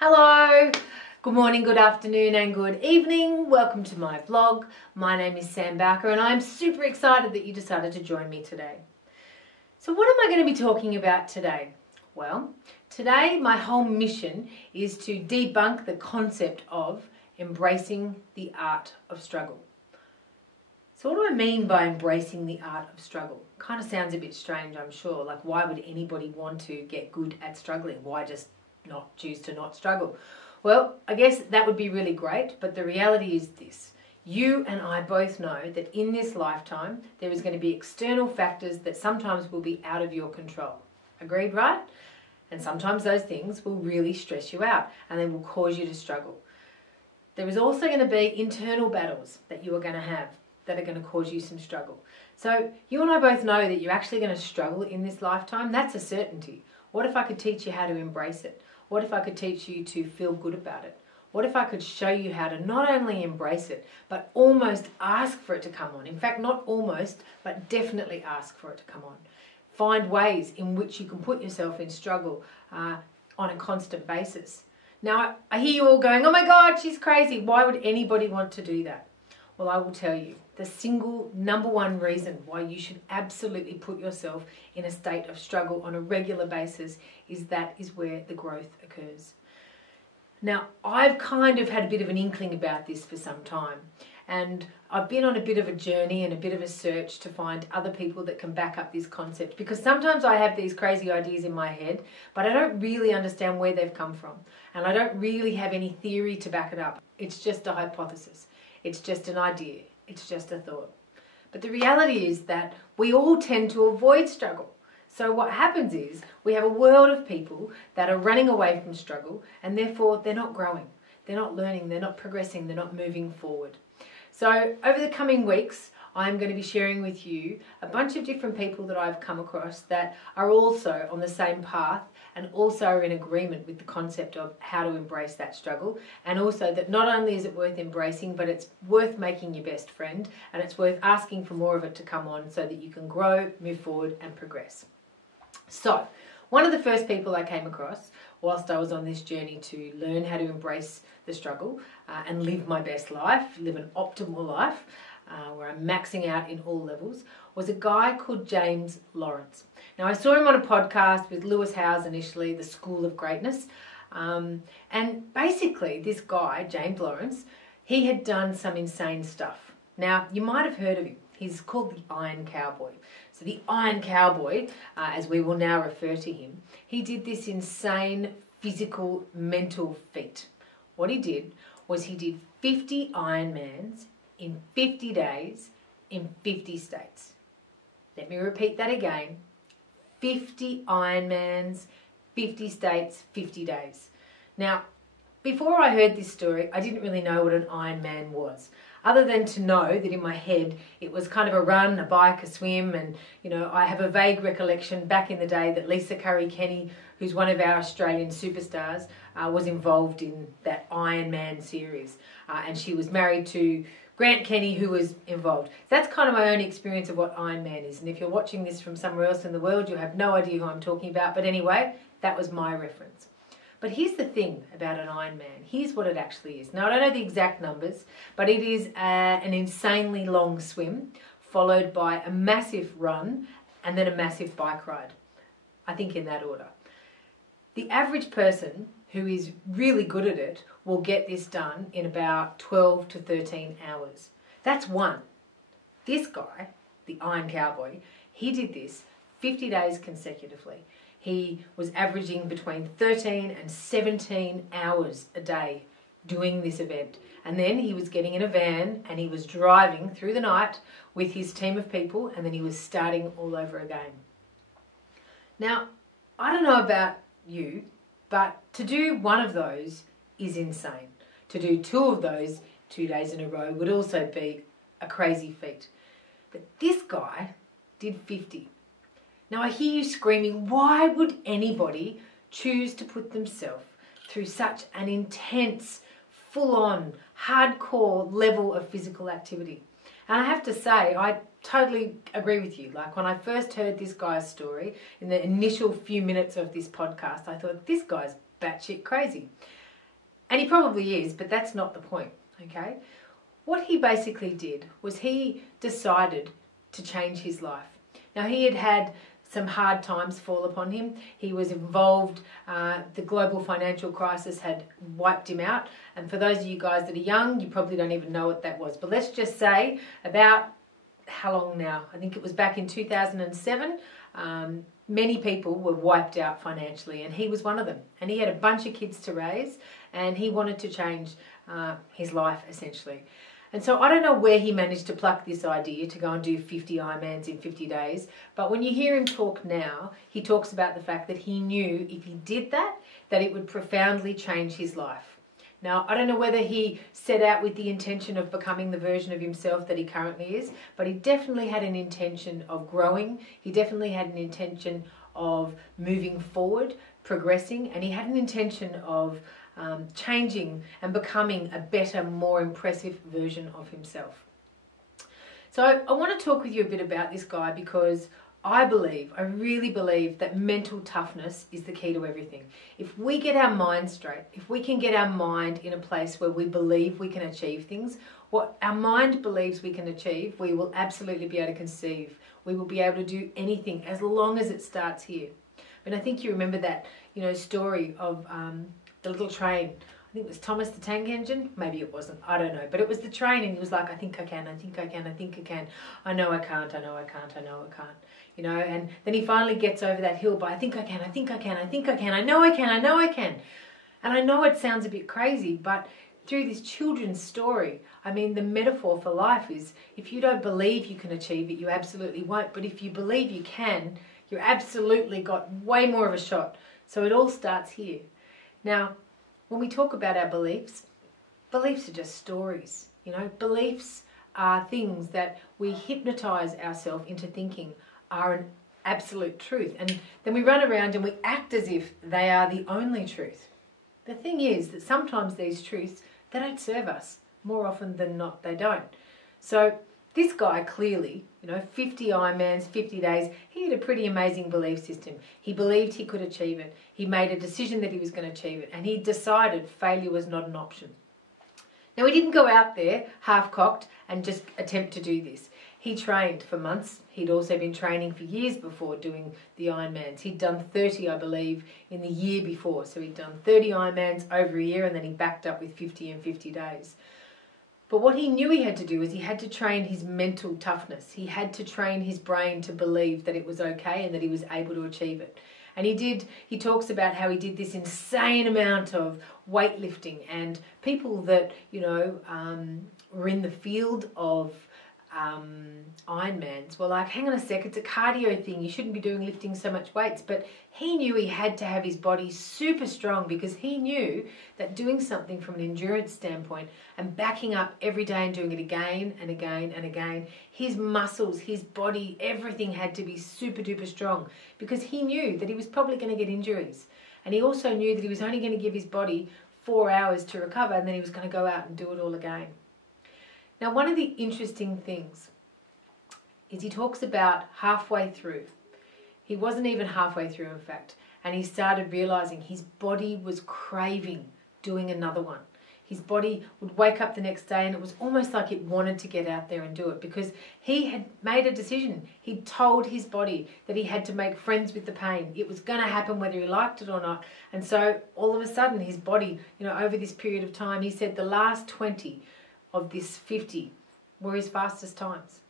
Hello, good morning, good afternoon and good evening. Welcome to my vlog. My name is Sam Bowker and I'm super excited that you decided to join me today. So what am I going to be talking about today? Well, today my whole mission is to debunk the concept of embracing the art of struggle. So what do I mean by embracing the art of struggle? Kind of sounds a bit strange, I'm sure. Like, why would anybody want to get good at struggling? Why just not choose to not struggle? Well, I guess that would be really great, but the reality is this. You and I both know that in this lifetime, there is going to be external factors that sometimes will be out of your control. Agreed, right? And sometimes those things will really stress you out and they will cause you to struggle. There is also going to be internal battles that you are going to have that are going to cause you some struggle. So you and I both know that you're actually going to struggle in this lifetime. That's a certainty. What if I could teach you how to embrace it? What if I could teach you to feel good about it? What if I could show you how to not only embrace it, but almost ask for it to come on? In fact, not almost, but definitely ask for it to come on. Find ways in which you can put yourself in struggle on a constant basis. Now, I hear you all going, oh my God, she's crazy. Why would anybody want to do that? Well, I will tell you, the single number one reason why you should absolutely put yourself in a state of struggle on a regular basis is that is where the growth occurs. Now, I've kind of had a bit of an inkling about this for some time, and I've been on a bit of a journey and a bit of a search to find other people that can back up this concept, because sometimes I have these crazy ideas in my head, but I don't really understand where they've come from, and I don't really have any theory to back it up. It's just a hypothesis. It's just an idea. It's just a thought. But the reality is that we all tend to avoid struggle. So what happens is we have a world of people that are running away from struggle, and therefore they're not growing. They're not learning. They're not progressing. They're not moving forward. So over the coming weeks, I'm going to be sharing with you a bunch of different people that I've come across that are also on the same path and also are in agreement with the concept of how to embrace that struggle, and also that not only is it worth embracing, but it's worth making your best friend, and it's worth asking for more of it to come on so that you can grow, move forward and progress. So one of the first people I came across whilst I was on this journey to learn how to embrace the struggle and live my best life, live an optimal life, where I'm maxing out in all levels, was a guy called James Lawrence. Now, I saw him on a podcast with Lewis Howes initially, The School of Greatness. And basically, this guy, James Lawrence, he had done some insane stuff. Now, you might have heard of him. He's called the Iron Cowboy. So the Iron Cowboy, as we will now refer to him, he did this insane physical, mental feat. What he did was he did 50 Ironmans in 50 days in 50 states. Let me repeat that again. 50 Ironmans, 50 states, 50 days. Now, before I heard this story, I didn't really know what an Ironman was, other than to know that in my head it was kind of a run, a bike, a swim, and I have a vague recollection back in the day that Lisa Curry-Kenny, who's one of our Australian superstars, was involved in that Ironman series, and she was married to Grant Kenny, who was involved. That's kind of my own experience of what Ironman is, and if you're watching this from somewhere else in the world, you'll have no idea who I'm talking about, but anyway, that was my reference. But here's the thing about an Ironman. Here's what it actually is. Now, I don't know the exact numbers, but it is an insanely long swim followed by a massive run and then a massive bike ride. I think in that order. The average person who is really good at it will get this done in about 12 to 13 hours. That's one. This guy, the Iron Cowboy, he did this 50 days consecutively. He was averaging between 13 and 17 hours a day doing this event. And then he was getting in a van and he was driving through the night with his team of people, and then he was starting all over again. Now, I don't know about you, but to do one of those is insane. To do two of those 2 days in a row would also be a crazy feat. But this guy did 50. Now, I hear you screaming, why would anybody choose to put themselves through such an intense, full-on, hardcore level of physical activity? And I have to say, I totally agree with you. Like, when I first heard this guy's story in the initial few minutes of this podcast, I thought, this guy's batshit crazy. And he probably is, but that's not the point, okay? What he basically did was he decided to change his life. Now, he had had some hard times fall upon him. He was involved, the global financial crisis had wiped him out. And for those of you guys that are young, you probably don't even know what that was. But let's just say about, how long now? I think it was back in 2007. Many people were wiped out financially, and he was one of them. And he had a bunch of kids to raise, and he wanted to change his life, essentially. And so I don't know where he managed to pluck this idea to go and do 50 Ironmans in 50 days. But when you hear him talk now, he talks about the fact that he knew if he did that, that it would profoundly change his life. Now, I don't know whether he set out with the intention of becoming the version of himself that he currently is, but he definitely had an intention of growing. He definitely had an intention of moving forward, progressing, and he had an intention of changing and becoming a better, more impressive version of himself. So I want to talk with you a bit about this guy because I really believe that mental toughness is the key to everything. If we get our mind straight, if we can get our mind in a place where we believe we can achieve things, what our mind believes we can achieve, we will absolutely be able to conceive. We will be able to do anything as long as it starts here. And I think you remember that, story of the little train. I think it was Thomas the Tank Engine. Maybe it wasn't. I don't know. But it was the train, and he was like, I think I can, I think I can, I think I can. I know I can't, I know I can't, I know I can't. And then he finally gets over that hill by, I think I can, I think I can, I think I can, I know I can, I know I can. And I know it sounds a bit crazy, but through this children's story, I mean, the metaphor for life is if you don't believe you can achieve it, you absolutely won't. But if you believe you can, you've absolutely got way more of a shot. So it all starts here. Now, when we talk about our beliefs, beliefs are just stories. Beliefs are things that we hypnotize ourselves into thinking are an absolute truth. And then we run around and we act as if they are the only truth. The thing is that sometimes these truths, they don't serve us. More often than not, they don't. So this guy clearly, 50 Ironmans, 50 days, he had a pretty amazing belief system. He believed he could achieve it. He made a decision that he was going to achieve it. And he decided failure was not an option. Now, he didn't go out there half-cocked and just attempt to do this. He trained for months. He'd also been training for years before doing the Ironmans. He'd done 30, I believe, in the year before. So he'd done 30 Ironmans over a year, and then he backed up with 50 in 50 days. But what he knew he had to do is he had to train his mental toughness. He had to train his brain to believe that it was okay and that he was able to achieve it. And he talks about how he did this insane amount of weightlifting, and people that, were in the field of Ironmans were like, hang on a sec, it's a cardio thing, you shouldn't be lifting so much weights. But he knew he had to have his body super strong because he knew that doing something from an endurance standpoint and backing up every day and doing it again and again and again, his muscles, his body, everything had to be super duper strong because he knew that he was probably going to get injuries. And he also knew that he was only going to give his body 4 hours to recover, and then he was going to go out and do it all again. Now, one of the interesting things is he talks about halfway through. He wasn't even halfway through, in fact, and he started realizing his body was craving doing another one. His body would wake up the next day and it was almost like it wanted to get out there and do it because he had made a decision. He told his body that he had to make friends with the pain. It was going to happen whether he liked it or not. And so all of a sudden his body, over this period of time, he said the last 20 of this 50 were his fastest times.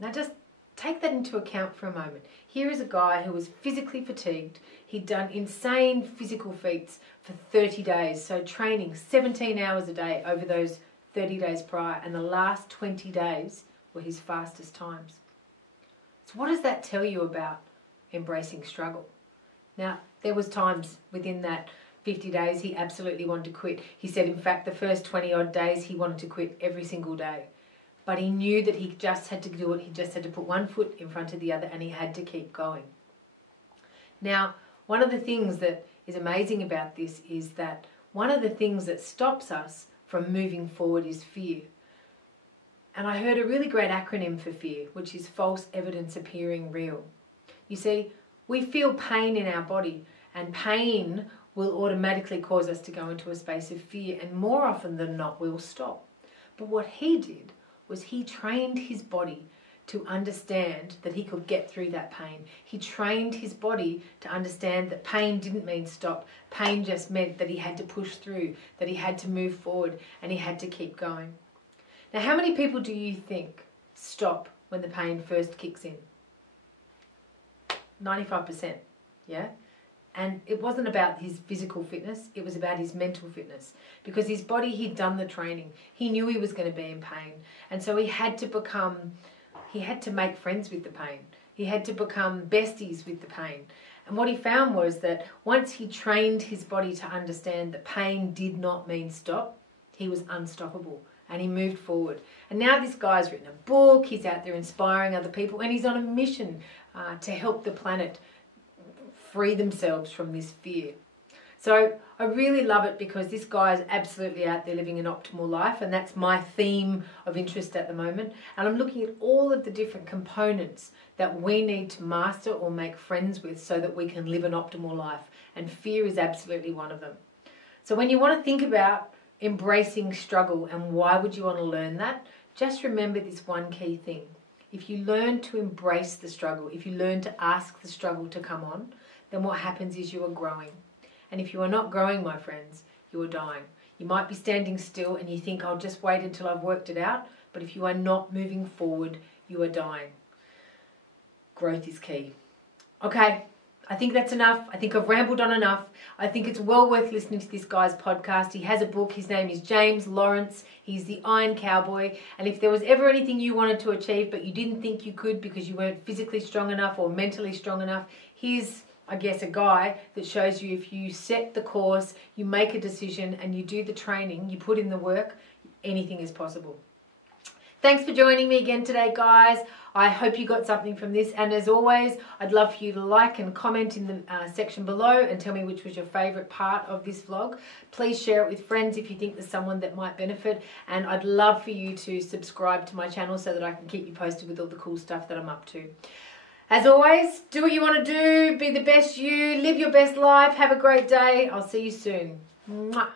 Now just take that into account for a moment. Here is a guy who was physically fatigued. He'd done insane physical feats for 30 days, so training 17 hours a day over those 30 days prior, and the last 20 days were his fastest times. So what does that tell you about embracing struggle? Now, there was times within that 50 days he absolutely wanted to quit. He said, in fact, the first 20 odd days he wanted to quit every single day. But he knew that he just had to do it. He just had to put one foot in front of the other, and he had to keep going. Now, one of the things that is amazing about this is that one of the things that stops us from moving forward is fear. And I heard a really great acronym for fear, which is false evidence appearing real. You see, we feel pain in our body, and pain will automatically cause us to go into a space of fear, and more often than not we'll stop. But what he did was he trained his body to understand that he could get through that pain. He trained his body to understand that pain didn't mean stop. Pain just meant that he had to push through, that he had to move forward, and he had to keep going. Now, how many people do you think stop when the pain first kicks in? 95%, yeah? And it wasn't about his physical fitness, it was about his mental fitness. Because his body, he'd done the training. He knew he was going to be in pain. And so he had to make friends with the pain. He had to become besties with the pain. And what he found was that once he trained his body to understand that pain did not mean stop, he was unstoppable. And he moved forward. And now this guy's written a book, he's out there inspiring other people, and he's on a mission to help the planet free themselves from this fear. So I really love it because this guy is absolutely out there living an optimal life, and that's my theme of interest at the moment. And I'm looking at all of the different components that we need to master or make friends with so that we can live an optimal life. And fear is absolutely one of them. So when you want to think about embracing struggle and why would you want to learn that, just remember this one key thing. If you learn to embrace the struggle, if you learn to ask the struggle to come on, then what happens is you are growing. And if you are not growing, my friends, you are dying. You might be standing still and you think, I'll just wait until I've worked it out. But if you are not moving forward, you are dying. Growth is key. Okay, I think that's enough. I think I've rambled on enough. I think it's well worth listening to this guy's podcast. He has a book. His name is James Lawrence. He's the Iron Cowboy. And if there was ever anything you wanted to achieve but you didn't think you could because you weren't physically strong enough or mentally strong enough, here's, I guess, a guy that shows you if you set the course, you make a decision and you do the training, you put in the work, anything is possible. Thanks for joining me again today, guys. I hope you got something from this. And as always, I'd love for you to like and comment in the section below and tell me which was your favourite part of this vlog. Please share it with friends if you think there's someone that might benefit. And I'd love for you to subscribe to my channel so that I can keep you posted with all the cool stuff that I'm up to. As always, do what you want to do, be the best you, live your best life, have a great day. I'll see you soon. Mwah.